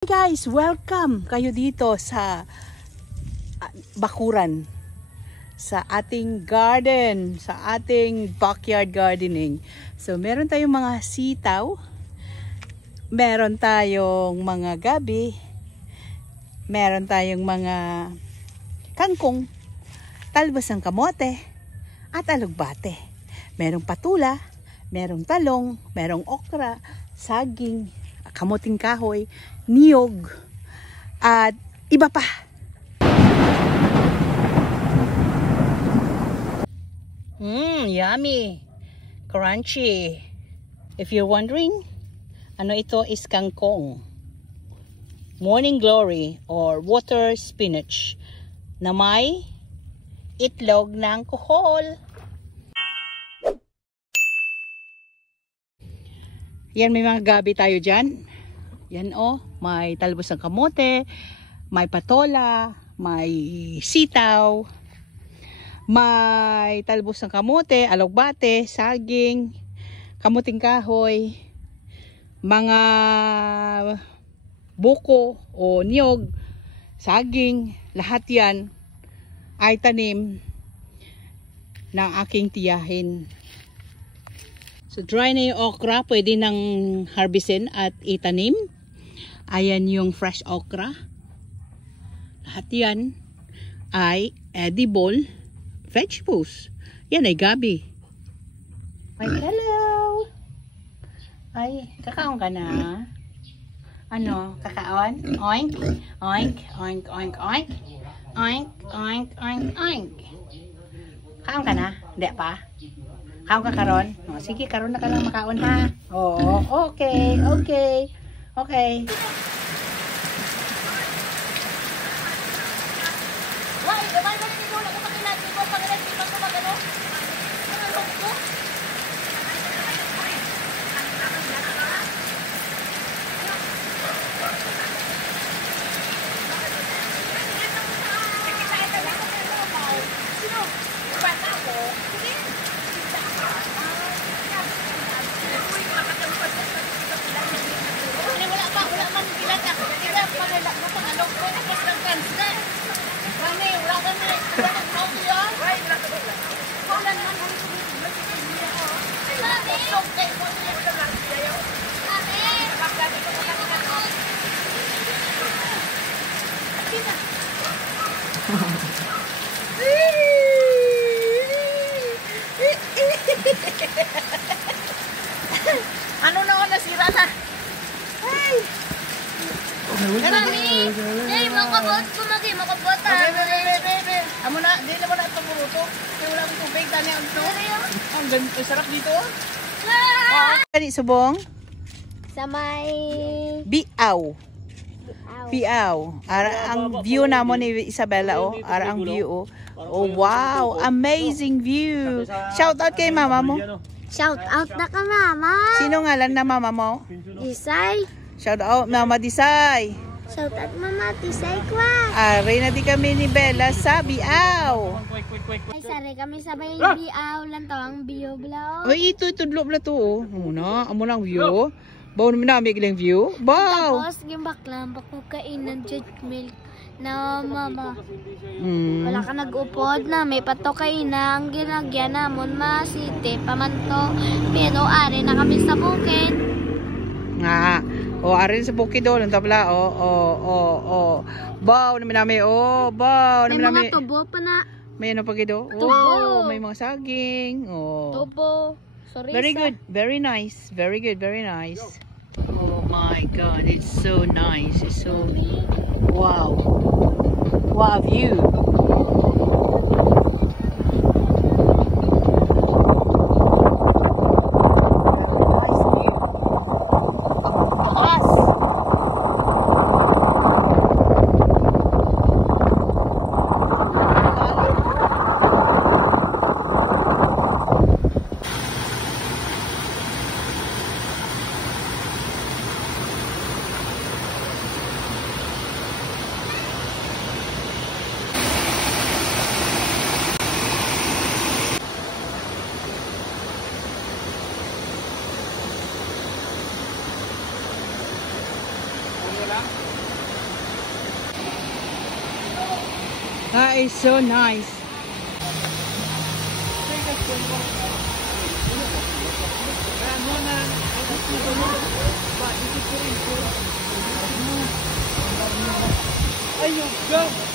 Guys, welcome kayo dito sa bakuran, sa ating garden, sa ating backyard gardening. So meron tayong mga sitaw, meron tayong mga gabi, meron tayong mga kangkong, talbos ng kamote at alugbate. Merong patula, merong talong, merong okra, saging, kamuting kahoy, niyog, at iba pa. Yummy, crunchy. If you're wondering, ano ito is kangkong, morning glory or water spinach na may itlog ng kuhol. Yan, may mga gabi tayo dyan. Yan may talbos ng kamote, may patola, may sitaw, may talbos ng kamote, alugbate, saging, kamuting kahoy, mga buko o niyog, saging, lahat yan ay tanim ng aking tiyahin. So dry na yung okra, pwede nang harvestin at itanim. Ayan yung fresh okra. Lahat yan ay edible vegetables. Yan ay gabi. Ay, hello! Ay, kakaon ka na? Ano, kakaon? Oink, oink, oink, oink, oink. Oink, oink, oink, oink. Kaon ka na? Hindi pa? Kaon ka karon? O, sige, karon na ka lang makaon ha. Oo, okay, okay, okay. Why? Diba na nito? Nagpapakilan ko pag nagpipag ko magano? Ano ko? Sino? Bata ko? Sige. Wala man bilang ako. Kaya pala mo pang ano ko na pas ng kansa. Kami wala kami. Wala kami yan. Wala man ang sulit. Sabi. Okay mo niya sa lang kayo. Sabi. Pagkati ko na ako. Sina. Ano na ako nasira na? Ay! Karami! Ay, makabot ko magi, makabot ha! Bebe! Amo na, di na mo na ito puruto. Kaya wala akong tubig, tani ang ito. Ang ganito, sarap dito. Kani subong? Sa may... Biaw. Biaw. Ara ang view na mo ni Isabella Ara ang view Oh wow, amazing view. Shout out kay mama mo. Shout out na ka, mama. Sino ngalan na mama mo? Disay. Shout out Mama Disay. Shout out Mama Disay kwa. Ari na di kami ni Bella sa Biaw. Ay, sari kami sabay biaw lang to ang bio blao. Ay, ito tudlo bla to. Muna, amo lang view. Bawo naman namin gilang view. Baw. Tapos yung baklang pakukain ng jute milk na mama. Wala ka nag-upod na may patokay na ang ginagyan namon masite pamanto. Pero ari na kami sa bukid. Nga. Ari sa bukid do lang tabla. Baw naman namin. Baw naman namin. May mga tubo pa na. May ano pa gido? Tubo. May mga saging. Tubo. Sorry. Very good. Very nice. Very good. Very nice. Oh my God. It's so nice. It's so... Wow. Wow view. That is so nice. Ayun, go!